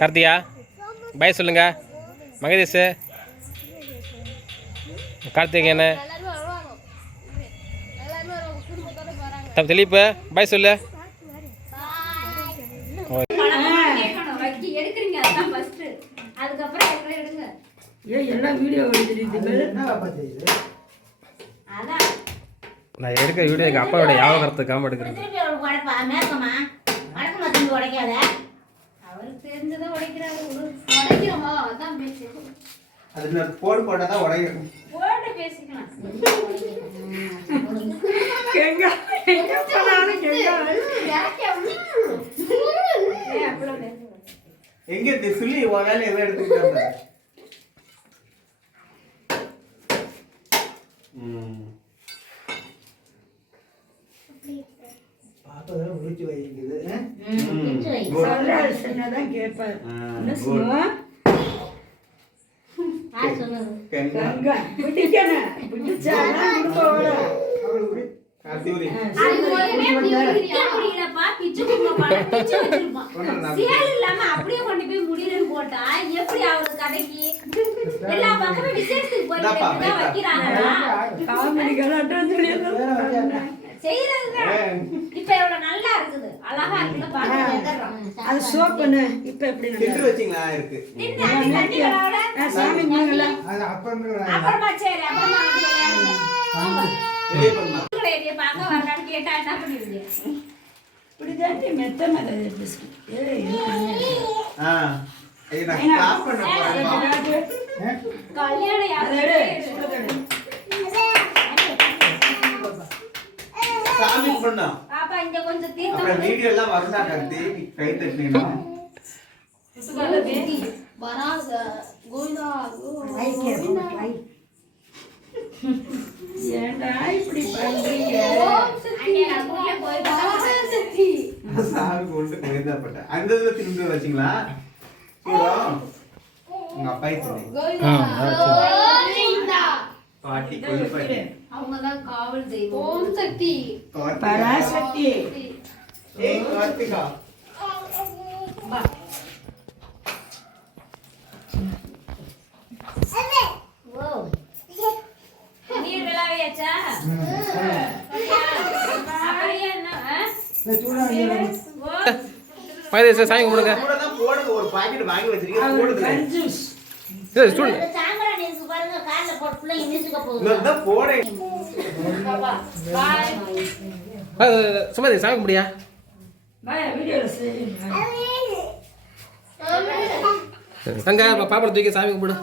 கார்த்தியா பாய் சொல்லுங்க. மகதீஷ், கார்த்திகேயன், திலீப் பாய் சொல்லு. நான் எடுக்கிற வீடியோ எங்கள் அப்பாவோட ஞாபகத்துக்காம எடுக்கிறேன். போடு போட்டாதான் உடையும். எங்க சொல்லி வேலை எதை எடுத்துக்கிட்ட உரிச்சு வைக்குது. அப்படியே கொண்டு போய் முடியலன்னு போட்டா எப்படி அவரு கடைக்கு எல்லா பக்கமும் விசேஷத்துக்கு இப்ப எவ்வளவு நல்லா இருக்குது, அழகா இருக்குது பாருங்க. அது சோப்புன்னு இப்ப எப்படி திட்டு வச்சீங்களா இருக்கு. அப்புறமா சரி அப்புறமா பாக்க வரலான்னு கேட்டா என்ன பண்ணுவீங்க? இப்படிதான் மெத்த மேல சாமி பண்ணோம். பாப்பா இங்க கொஞ்சம் அப்புறம் வீடியோ எல்லாம் வரதா கத்தி கை தட்டினீங்க. வராத கோவிந்தா ஏண்டா இப்படி பண்றீங்க? சாமி கொண்டு கோவிந்தாப்பட்ட அந்த இதுல திரும்பி வச்சீங்களா? உங்க அப்பா பாட்டி கொல்லுப்பாட்டி அவங்கதான் காவல் தெய்வம். ஓம் சக்தி பராசக்தி. ஏய் கார்த்திகா நீர் விளையாடியாச்சா? அப்படியே என்ன மகதீஷ் சாமி கும்பிடுங்க. போடுங்க, ஒரு பாக்கெட் வாங்கி வச்சிருக்கீங்க போடுங்க. சுமதி சாமி கும்பிடியா? தங்க பாப்பா தூக்கி சாமி கும்பிடு.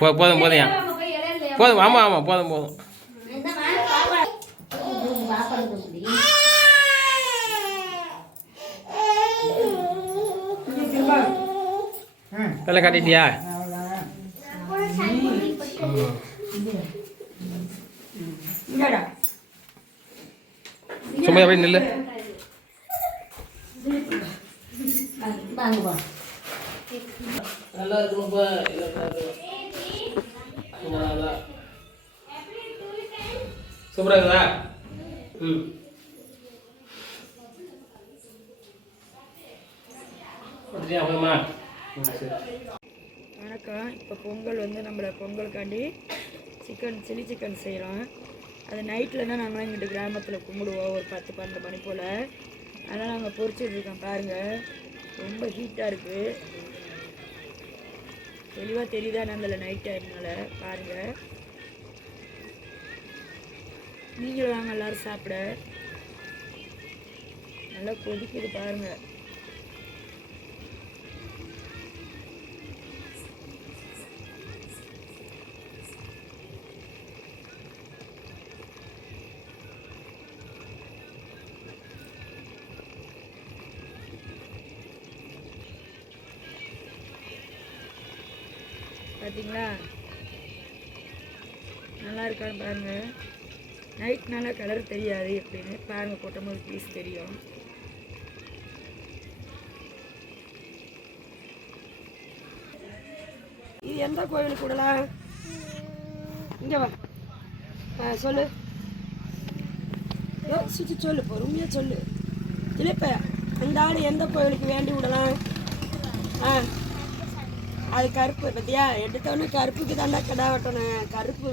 போதும் போதும் போதும். ஆமா ஆமா போதும் போதும். தலை காட்டிட்டியா? சும்மா எப்படி நில்லு. நல்லா இருக்குப்பா. சூப்பரா இருக்குதா? வணக்கம். இப்போ பொங்கல் வந்து நம்மளை பொங்கலுக்காண்டி சில்லி சிக்கன் செய்கிறோம். அது நைட்டில் தான் நாங்களாம் இங்கிட்டு கிராமத்தில் கும்பிடுவோம், ஒரு 10-12 மணி போல். அதனால் நாங்கள் பொரிச்சிட்ருக்கோம். பாருங்கள், ரொம்ப ஹீட்டாக இருக்குது. தெளிவாக தெரியுதா நம்மள நைட் டைம்னால? பாருங்கள், நீங்களும் வாங்க எல்லோரும் சாப்பிட. நல்லா கொதிக்குது பாருங்கள். பார்த்தீங்களா நல்லா இருக்கான்னு பாருங்கள். நைட்னால கலர் தெரியாது எப்படின்னு பாருங்கள், போட்டபோது பீஸ் தெரியும். இது எந்த கோயிலுக்கு கூடலாம்? இங்கே வா, சொல்லு, யோசிச்சு சொல்லு, பொறுமையாக சொல்லு. திலீப்ப அந்த ஆடு எந்த கோயிலுக்கு வேண்டி விடலாம்? ஆ அது கருப்பு பத்தியா, எடுத்தோடனே கருப்புக்கு தாண்டா கிடா வெட்டணும். கருப்பு.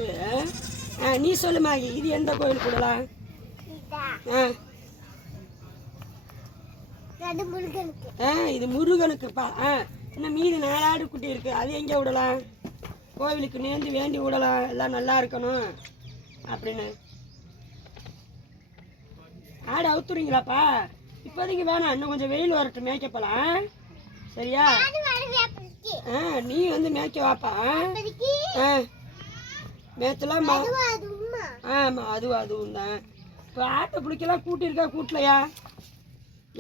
நீ சொல்லுமா, இது எந்த கோயிலுக்கு விடலாம்? இது முருகனுக்குப்பா. இன்னும் மீதி 4 ஆடு குட்டி இருக்கு, அது எங்கே விடலாம்? கோவிலுக்கு நேர்ந்து வேண்டி விடலாம், எல்லாம் நல்லா இருக்கணும் அப்படின்னு. ஆடு அவுத்துறீங்களாப்பா? இப்போதைக்கு வேணாம், இன்னும் கொஞ்சம் வெயில் வரட்டும், மேய்க்க போகலாம். சரியா? நீ வந்து மேய்க்க வாப்பா. மேய்ச்சலாம். ஆமாம், அதுவும் தான். இப்போ ஆட்டை பிடிக்கலாம் கூட்டியிருக்கா கூட்டலையா?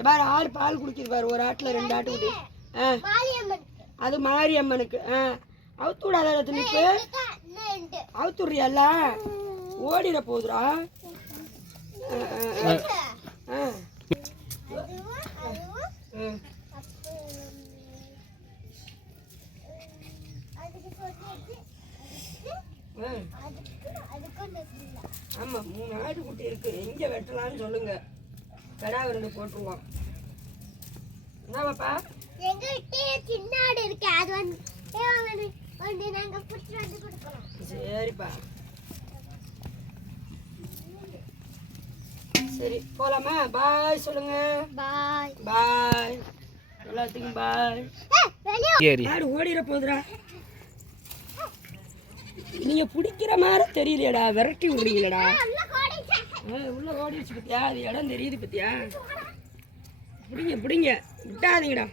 பாரு, ஆடு பால் குடிக்குது பாரு, ஒரு ஆட்டில் 2 ஆட்டு குட்டி. அது மாரியம்மனுக்கு. அவுத்து விடாத துணிப்பு, அவுத்து விட்றியல்ல, ஓடிட போகுதுரா. ஆமாம், 3 ஆடு குட்டி இருக்கு, எங்கே வெட்டலான்னு சொல்லுங்க, கடா 2 போட்டுருவோம். என்னவாப்பா? சரிப்பா, சரி போலாமா? பாய் சொல்லுங்க. பாய் எல்லாத்துக்கும் பாய். ஆடு ஓடிட போகுதுடா. நீங்க பிடிக்கிற மாதிரி தெரியலையடா, விரட்டி விடுறீங்களடா. உள்ள ஓடிச்சு பத்தியா, அது இடம் தெரியுது பத்தியா. பிடிங்க விட்டாதீங்கடா.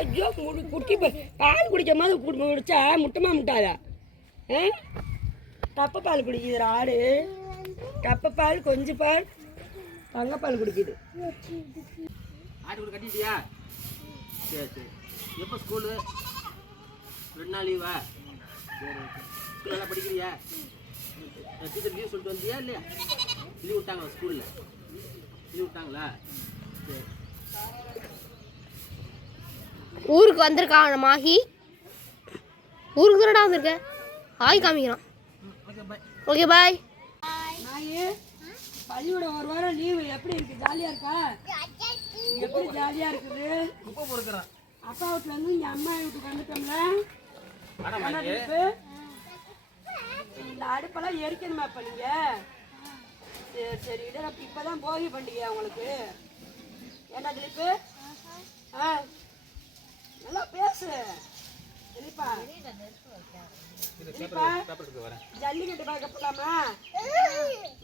ஐயோ, குட்டி பால் குடிக்கும் போது குடிச்சா முட்டமா முட்டாதா? டப்பை பால் குடிக்குது ஆடு. டப்பை பால், கொஞ்சம் பால், தங்கப்பால் குடிக்குது. ஆடு கூட கட்டிட்டியா? சரி. எப்போ ஸ்கூலு? 2 நாள் லீவா? சரி. ஸ்கூலெல்லாம் படிக்கிறியா? டீச்சர் லீவ் சொல்லிட்டு வந்தியா இல்லையா? லீவ் விட்டாங்களா ஸ்கூலில்? லீவ் விட்டாங்களா? சரி. ஊருக்கு வந்திருக்கான் மாஹி. ஊருக்கு தானடா வந்திருக்க? ஆய் காமிக்கிறான். Okay bye. பள்ளியோட 1 வாரம் லீவு எப்படி இருக்கு? ஜாலியா இருக்கா? எப்படி ஜாலியா இருக்குது? அப்பா வீட்டுல இருந்து இங்க அம்மா வீட்டுக்கு வந்துட்டோம்ல. இந்த அடுப்பெல்லாம் எரிக்கணுமா இப்ப நீங்க? சரி இப்பதான் போகி பண்டிகை உங்களுக்கு. ஏண்டா திலீப்பு? நல்லா பேசு திலீப்பா. ஜல்லிக்கட்டு பார்க்க போலாமா?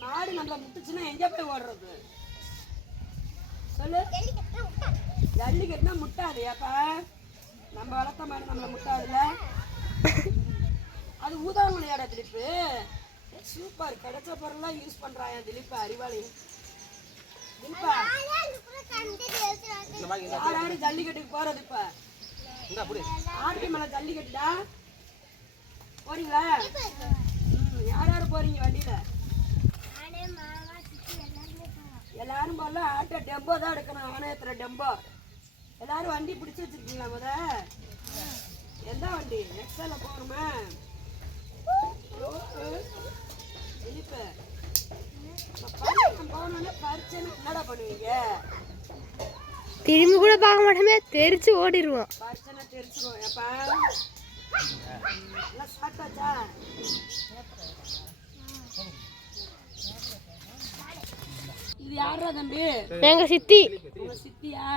மாடு நம்மள முட்டுச்சுன்னா எங்க போய் ஓடுறது சொல்லு? ஜல்லிக்கட்டுனா முட்டாது. அப்ப நம்ம வளர்த்த மாடு நம்மள முட்டாதுல. அது ஊதாமலையாடா திலீப்பு. சூப்பர், கிடைச்ச பொருள்லாம் யூஸ் பண்றாயா திலீப்பா, அறிவாளி. திலீப்பா, யாராரு ஜல்லிக்கட்டுக்கு போறது? இப்ப ஆட்டு மேல ஜல்லிக்கட்டுடா போறீங்களா? யார் போறீங்க வண்டியில? எல்லாரும் போல. ஆட்டோ டெம்போ தான் எடுக்கணும், அவனேத்துற டெம்போ. எல்லாரும் வண்டி பிடிச்சி வச்சிருக்கீங்களா? முத எந்த வண்டி? எக்ஸல்ல போகணுமா? போனோடனே பரிச்சைன்னு என்னடா பண்ணுவீங்க? திரும்பி கூட பார்க்க மாட்டோமே, தெரிச்சு ஓடிடுவோம். பரிச்சைன்னா தெரிச்சிருவோம். ஏப்பா எல்லாம் சாப்பிட்டாச்சா? இது யாரா தம்பி? எங்க சித்தி. உங்க சித்தியா?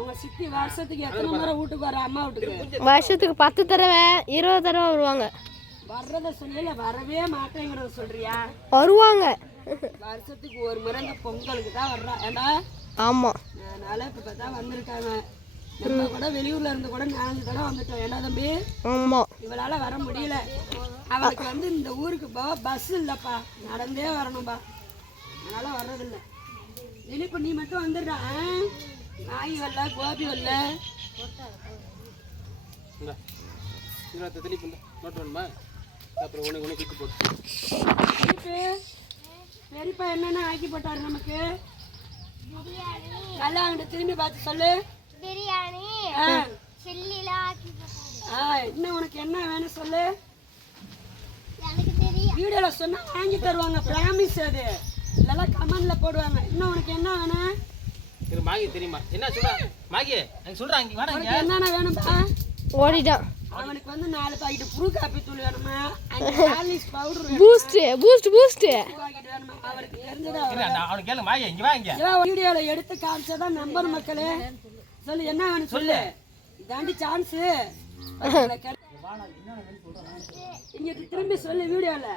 உங்க சித்தி வருஷத்துக்கு எத்தனை முறை வீட்டுக்கு வர? அம்மா வீட்டுக்கு வருஷத்துக்கு 10 தடவை 20 தடவை வருவாங்க. வர்றத சொல்லல, வரவே மாட்டேங்கிறத சொல்றியா? வருவாங்க. வருஷத்துக்கு 1 முறை இந்த பொங்கலுக்கு தான் வர்றா. ஏண்டா? ஆமா. அதனால இப்ப தான் வந்திருக்காங்க. நம்ம கூட வெளியூர்ல இருந்து கூட 4 தடவை வந்துட்டோம். ஏண்டா தம்பி? ஆமா. இவளால வர முடியல. அவளுக்கு வந்து இந்த ஊருக்கு பஸ் இல்லப்பா, நடந்தே வரணும்பா. அதனால வர்றதில்லை. திலீப்பு நீ மட்டும் வந்துடுறா. நாய் வரல, கோபி வரல. பெரியப்பா என்னென்ன ஆக்கி போட்டாரு நமக்கு? நல்லா அங்கிட்ட திரும்பி பார்த்து சொல்லு. பிரியாணி, இன்னும் உனக்கு என்ன வேணும் சொல்லு. வீடியோல சொன்னா வாங்கி தருவாங்க, பிராமிஸ். அது இதெல்லாம் கமெண்ட்ல போடுவாங்க. இன்னும் உனக்கு என்ன வேணும்? இது மாகி தெரியுமா? என்ன சொல்றா? மாகி, நான் சொல்றேன் இங்க வாடா இங்க. என்னென்ன வேணும்பா? ஓடிட்டான். அவனுக்கு வந்து 4 பாக்கெட் புரு காப்பி தூள் வேணுமா? 5 ஹார்லிக்ஸ் பவுடர் வேணும். பூஸ்ட் பாக்கெட் வேணுமா? அவருக்கு தெரிஞ்சதா அவனுக்கு கேளு மாகி இங்க வா இங்க. வீடியோல எடுத்து காமிச்சாதான் நம்பர் மக்களே. சொல்லு என்ன வேணும் சொல்லு. இதாண்டி சான்ஸ். இங்க திரும்பி சொல்லு வீடியோல.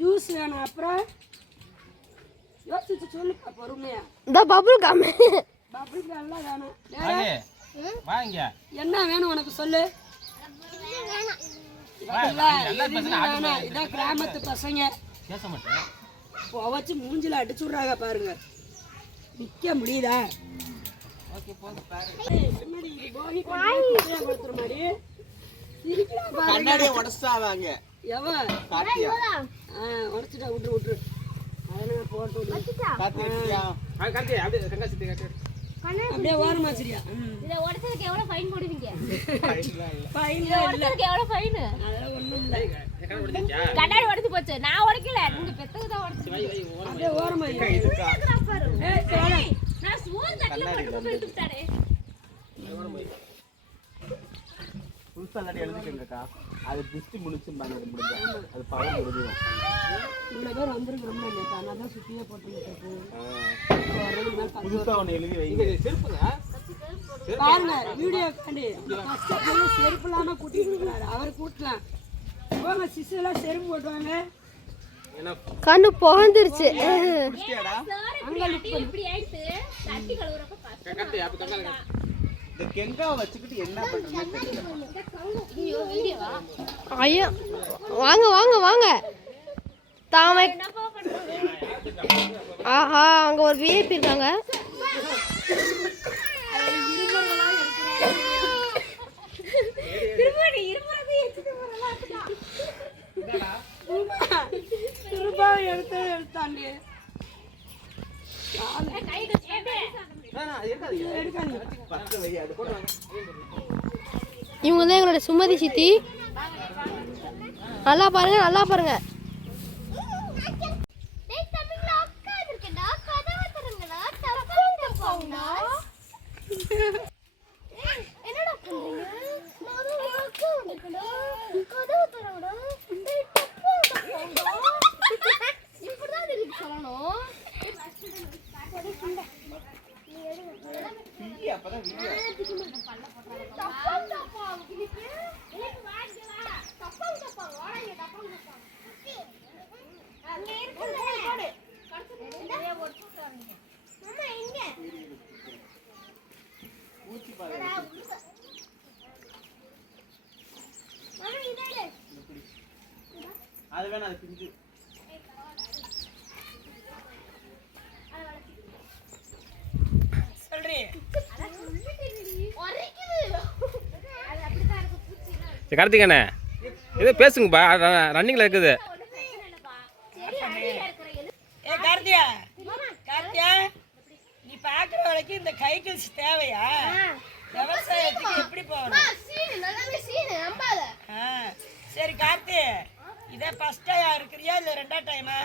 ஜூஸ் வேணும். அப்புறம் யோசிச்சு சொல்லுப்பா பொறுமையா. இந்த பபுள் கம் எல்லாம் வேணும். மாகி வா இங்க. என்ன வேணும் உனக்கு சொல்லு. இதான் கிராமத்து பசங்க பேச மாட்டேன். வச்சு மூஞ்சில அடிச்சு விடுறாங்க பாருங்க. நிக்க முடியுதா? கண்ணாடியை உடச்சாவாங்க. எவன் உடச்சுட்டா விட்டுரு. அதெல்லாம் போட்டு கார்த்தி அப்படியே கங்காசி காட்டு. அப்படியே ஓரமா சரியா? இதை உடைச்சதுக்கு எவ்வளவு ஃபைன் போடுவீங்க? ஃபைன் உடைச்சதுக்கு எவ்வளவு ஃபைன்? அதெல்லாம் ஒண்ணும் இல்லை. கண்ணாடி உடைச்சு போச்சு. நான் உடைக்கல, நீங்க பெத்தது தான் உடைச்சு. அப்படியே ஓரமா நான் சோறு தட்டில போட்டு போயிட்டு விட்டானே. புதுசாக எழுதிக்கங்கக்கா. அது திருஷ்டி முடிச்சுருந்தாங்க. அது முடிஞ்சா அது பவர் முடிஞ்சிடும். இவ்வளோ பேர் வந்துருக்குறோம்னா நான் தான் சுற்றியே போட்டு புதுசாக ஒன்று எழுதி வைங்க. செருப்புங்க பாருங்க. வீடியோ காண்டி செருப்பு இல்லாம கூட்டிட்டு இருக்கிறாரு. அவர் கூட்டலாம் போங்க. சிசுலாம் செருப்பு போட்டுவாங்க. கண்ணு புகந்துருச்சு. இப்படி ஆயிடுச்சு. தட்டி கழுவுறப்ப கார்த்தி அப்படி கங்கால இந்த கெங்காவை வச்சுக்கிட்டு என்ன பண்றதுன்னு தெரியல. வீடியோவா? ஐயோ வாங்க தாமை. ஆஹா அங்க ஒரு விஐபி இருக்காங்க. எடுத்தாண்டி இவங்க தான் எங்களோட சுமதி சித்தி. நல்லா பாருங்க. அது வேணா அது பிஞ்சு. கார்த்திகண்ணே ஏதோ பேசுங்கப்பா. ரன்னிங்ல இருக்குது. கார்த்தியா நீ பாக்குற வரைக்கும் இந்த கைகிள்ஸ் தேவையா? விவசாயத்துக்கு எப்படி போகணும்? சரி கார்த்தி, இதை ஃபர்ஸ்ட் டைம் இருக்கிறியா இல்ல ரெண்டாவது டைமா?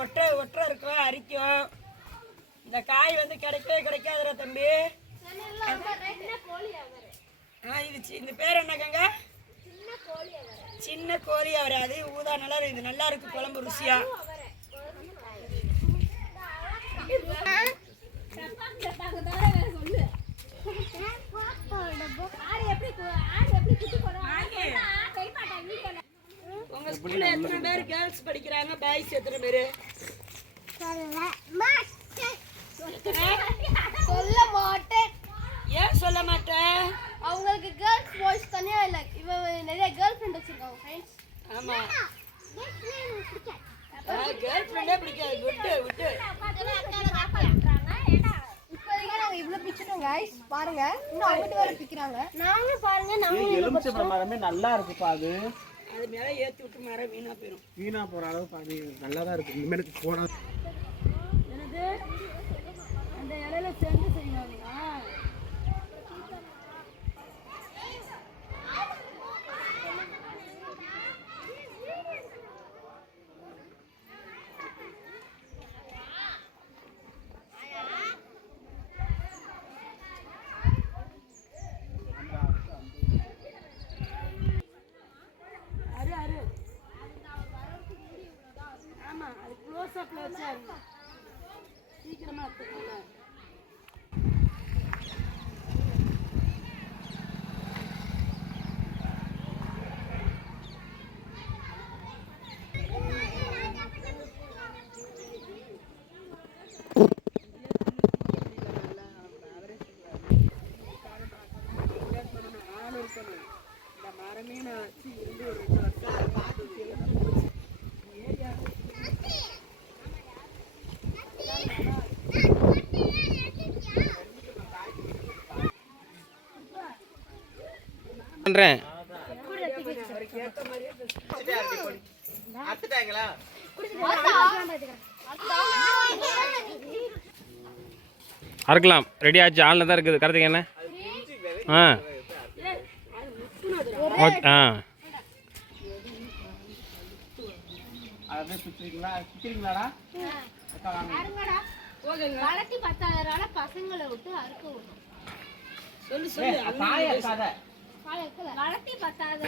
ஒற்றை இருக்கும், அரிக்கும். இந்த காய் வந்து கிடைக்காதுடா தம்பி. இந்த பேர் என்னங்க? சின்ன கோழி அவரை. அது ஊதா நல்லா இது நல்லா இருக்கு குழம்பு ருசியா. உங்க ஸ்கூல்ல எத்தனை பேர் கேர்ள்ஸ் படிக்கிறாங்க? பாய்ஸ் எத்தனை பேரு? சொல்ல மாட்டேன். ஏன் சொல்ல மாட்டேன்? அவங்களுக்கு கேர்ள்ஸ் பாய்ஸ் தனியா இல்ல. இவ நிறைய கேர்ள் ஃப்ரெண்ட் வச்சிருக்காங்க ஃப்ரெண்ட்ஸ். ஆமா. கேர்ள் ஃப்ரெண்டே பிடிக்காது. விட்டு இப்போதைக்கு நாங்க இவ்வளவு பிச்சிட்டோம் गाइस. பாருங்க இன்னும் அங்கிட்டு வர பிக்கறாங்க. நாங்க பாருங்க நம்ம எலுமிச்சை மரமே நல்லா இருக்குப்பா. அது மேல ஏத்தி விட்டு மரம் வீணா போயிடும். வீணா போற அளவு பாதி நல்லா தான் இருக்கு. இனிமேலுக்கு போனா என்னது அந்த இலையில செஞ்சு செய்வாங்களா? சீக்கிரமா எடுத்துக்கோங்க. பண்ணுறேன். அத்துட்டாங்களா? அறுக்கலாம், ரெடி ஆச்சு, ஆளில் தான் இருக்குது. கருத்துக்கு என்ன? ஆ ஓகே. ஆ அப்படியே சுத்துறீங்களாடா? அக்கா வாங்க. வளர்த்தி 10,000 பசங்களை விட்டு அறுக்க விடும். காய இருக்காத. வளர்த்தி 10,000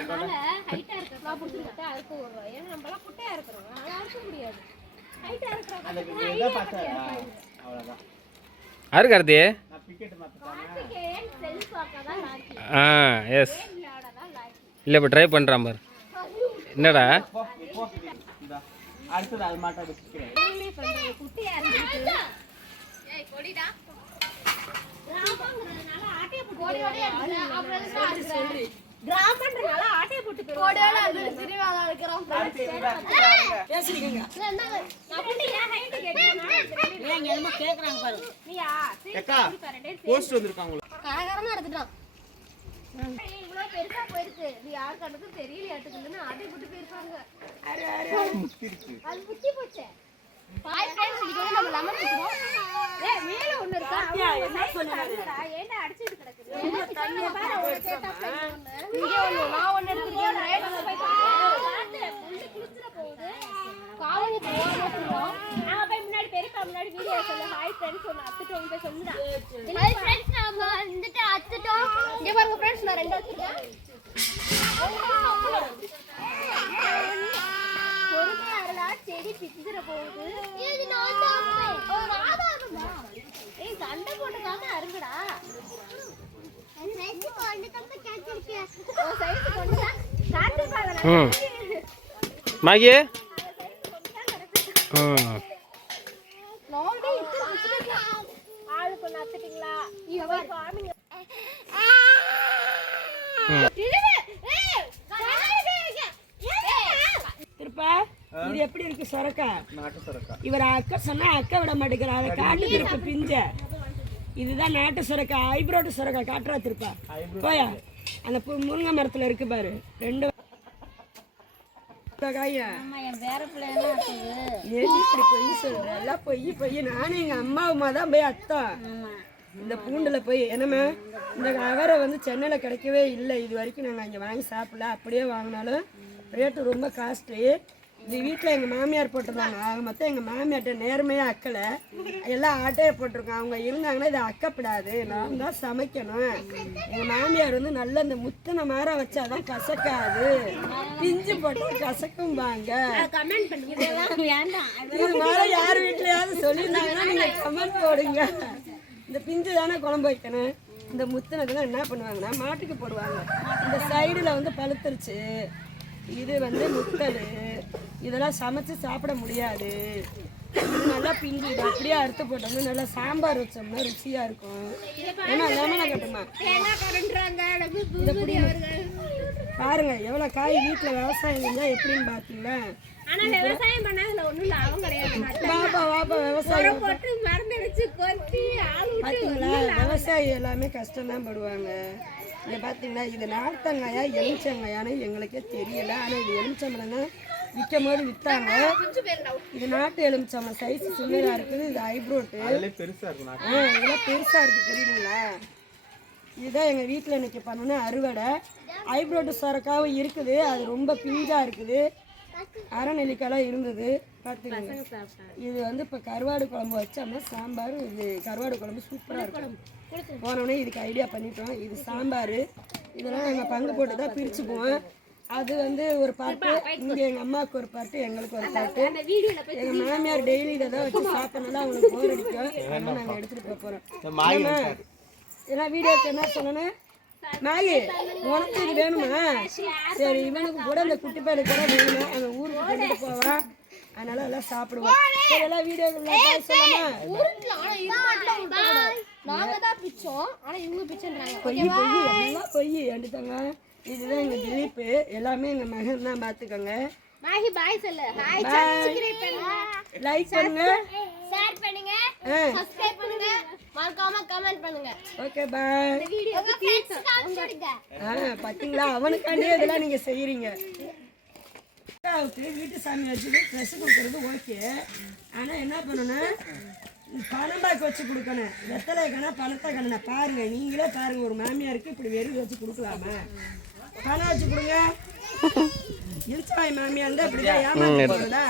ஹைட்டா இருக்கிறதா பிடிச்சிட்டு அறுக்க விடுறோம். ஏன்னா நம்மளாம் குட்டையா இருக்கிறோம், அதெல்லாம் அறுக்க முடியாது. ஹைட்டா இருக்கிறவங்க அவ்வளோதான். அரு கருத்து. நான் பிக்கெட் மாற்றிட்டேன். ஆ எஸ். இல்லை இப்போ ட்ரை பண்ணுறான் பாரு. என்னடா அடுத்தது அது மாட்டோம். குட்டியா இருந்துட்டு கிராமன்றனால ஆட்டையை போட்டு போஸ்ட் வந்திருக்காங்க. இவ்வளவு பெருசா போயிருக்கு. இது யார் கண்ணுக்கும் தெரியலையாட்டுக்குன்னு ஆட்டை போட்டு போயிருப்பாங்க. அது முத்தி போச்சே. நம்ம லெமன் குடிக்கிறோம். மேல ஒண்ணு இருக்கா? ஏன்டா அடிச்சிட்டு கிடக்குது? இங்க ஒண்ணு, நான் ஒண்ணு எடுத்துக்கிறேன். போய் பாத்து புல்லு குளிச்சுற போகுது. காலேஜ் போறோம். நாம போய் முன்னாடி பெரியப்பா முன்னாடி வீடியோ சொல்ல ஹாய் ஃப்ரெண்ட்ஸ் ஒன்னு அத்துட்டோம் போய் சொல்லுடா. ஹாய் ஃப்ரெண்ட்ஸ், நாம வந்துட்டு அத்துட்டோம். இங்க பாருங்க ஃப்ரெண்ட்ஸ், நான் 2 வச்சிருக்கேன். பொறுமையாரடா, செடி பிச்சுற போகுது. இது நான் தான். ஓ ராதாமா. ஏய் சண்டை போட்டுக்காம அருங்கடா. சைஸ் கொண்டு தம்ப கேட்டிருக்கே. ஓ சைஸ் கொண்டு தான் காட்டு பாருடா. மாகி. நோடி இது ஆளு கொண்டு அத்துட்டீங்களா? இங்க வா காமிங்க. திருப்பா இது எப்படி இருக்கு சொரக்கா? நாட்டு சுரக்கா. இவர் அக்கா சொன்னா அக்கா விட மாட்டேங்கிறா. அதை காட்டு திருப்ப பிஞ்ச. இதுதான் நாட்டு சுரக்கா. ஐப்ரோடு சுரக்கா காட்டுறா திருப்பா. போயா அந்த முருங்கை மரத்துல இருக்கு பாரு 2 காயா. இப்படி பொய் சொல்ற? எல்லாம் பொய். நானும் எங்க அம்மா தான் போய் அத்தோம் இந்த பூண்டுல போய். என்னம்மா இந்த அவரை வந்து சென்னையில கிடைக்கவே இல்லை இது வரைக்கும். நாங்கள் அங்கே வாங்கி சாப்பிடல. அப்படியே வாங்கினாலும் ரேட்டு ரொம்ப காஸ்ட்லி. இது வீட்டில் எங்கள் மாமியார் போட்டிருந்தாங்க. ஆக மொத்தம் எங்கள் மாமியார்கிட்ட நேர்மையாக அக்கலை எல்லாம் ஆட்டையை போட்டிருக்கோம். அவங்க இருந்தாங்கன்னா இதை அக்கப்படாது, நான் தான் சமைக்கணும். எங்கள் மாமியார் வந்து நல்ல இந்த முத்தின மரம் வச்சாதான் கசக்காது, பிஞ்சு போட்டால் கசக்கும்பாங்க. இது மாதிரி யார் வீட்லையாவது சொல்லியிருந்தாங்கன்னா நீங்கள் கமெண்ட் போடுங்க. இந்த பிஞ்சு தானே குழம்பு வைக்கணும். இந்த முத்தினதெல்லாம் என்ன பண்ணுவாங்கன்னா மாட்டுக்கு போடுவாங்க. இந்த சைடில் வந்து பழுத்துருச்சு. இது வந்து முத்தல். இதெல்லாம் சமைச்சு சாப்பிட முடியாது. இது நல்லா பிஞ்சு. இது அப்படியே அறுத்து போட்டோம்னா நல்லா சாம்பார் வச்சோம்னா ருசியாக இருக்கும். ஏன்னா லெமனை கட்டுமா பாருங்க எவ்வளோ காய். வீட்டில் விவசாயம் செஞ்சால் எப்படின்னு பார்த்தீங்களா? விவசாயம் பண்ணா ஒன்றும் லாபம் கிடையாது. வாப்பா விவசாயம் பார்த்தீங்களா? விவசாயி எல்லாமே கஷ்டம்தான் படுவாங்க. இங்கே பார்த்தீங்களா இது நார்த்தங்காயா எலுமிச்சங்காயான்னு எங்களுக்கே தெரியல. ஆனால் இது எலுமிச்சம்பழம் தான் விற்கும் போது விற்றாங்க. இது நாட்டு எலுமிச்சம்பழம் சைஸ் சின்னதாக இருக்குது. இது ஐப்ரோட்டு. அதெல்லாம் பெருசா இருக்கும். இதெல்லாம் பெருசாக இருக்குது தெரியுங்களா? இதுதான் எங்கள் வீட்டில் இன்னைக்கு பண்ணணும் அறுவடை. ஐப்ரோட்டு சொரக்காவும் இருக்குது. அது ரொம்ப பிஞ்சாக இருக்குது. அரை நெல்லிக்காயெல்லாம் இருந்தது பார்த்துக்கோங்க. இது வந்து இப்போ கருவாடு குழம்பு வச்சோம்னா சாம்பார். இது கருவாடு குழம்பு சூப்பராக இருக்கும். போனோடனே இதுக்கு ஐடியா பண்ணிட்டோம். இது சாம்பார். இதெல்லாம் நாங்கள் பங்கு போட்டு தான் பிரிச்சுக்குவோம். அது வந்து ஒரு பாட்டு, இங்கே எங்கள் அம்மாவுக்கு ஒரு பாட்டு, எங்களுக்கு ஒரு பாட்டு. அந்த வீடியோல போய் எங்கள் மாமியார் டெய்லி இதை தான் வச்சு சாப்பிட்றதுனால அவங்களுக்கு போர் அடிக்கும். அதனால் நாங்கள் எடுத்துகிட்டு போக போகிறோம். மாறி இருக்காரு. ஏன்னா வீடியோக்கு என்ன சொல்லணும், மேகி உனக்கு இது வேணுமா? சரி, இவனுக்கு கூட இந்த குட்டி பையனுக்கு கூட வேணும், அவன் ஊருக்கு கொண்டுட்டு போவான், அதனால எல்லாம் சாப்பிடுவோம். சரி, எல்லாம் வீடியோக்குள்ள சொல்லலாமா? உருட்டலாம். ஆனா இது மட்டும் உருட்டக்கூடாது. நாங்க தான் பிச்சோம், ஆனா இவங்க பிச்சன்றாங்க. பொய் எல்லாம் பொய் எடுத்தாங்க. இதுதான் எங்கள் திலீப்பு, எல்லாமே எங்கள் மகன் தான், பார்த்துக்கோங்க. மாஹி பாய் சொல்லு. ஹாய், சப்ஸ்கிரைப் பண்ணுங்க, லைக் பண்ணுங்க, ஷேர் பண்ணுங்க, சப்ஸ்கிரைப் பண்ணுங்க, மறக்காம கமெண்ட் பண்ணுங்க. Okay bye. இந்த வீடியோக்கு ப்ளீஸ் காமிச்சிடுங்க. பார்த்தீங்களா, அவனுக்காண்டியே இதெல்லாம் நீங்கள் செய்கிறீங்க. வீட்டு சாமி வச்சுட்டு ட்ரெஸ் கொடுக்குறது ஓகே, ஆனால் என்ன பண்ணணும், பணம் பாக்கு வச்சு கொடுக்கணும். வெத்தலை கணா பணத்தை கணனா பாருங்க, நீங்களே பாருங்க. ஒரு மாமியாருக்கு இப்படி வெறும் வச்சு கொடுக்கலாமா? பணம் வச்சு கொடுங்க. இழுச்சவாய் மாமியார் இருந்தால் இப்படிதான் ஏமாந்து போகிறதா?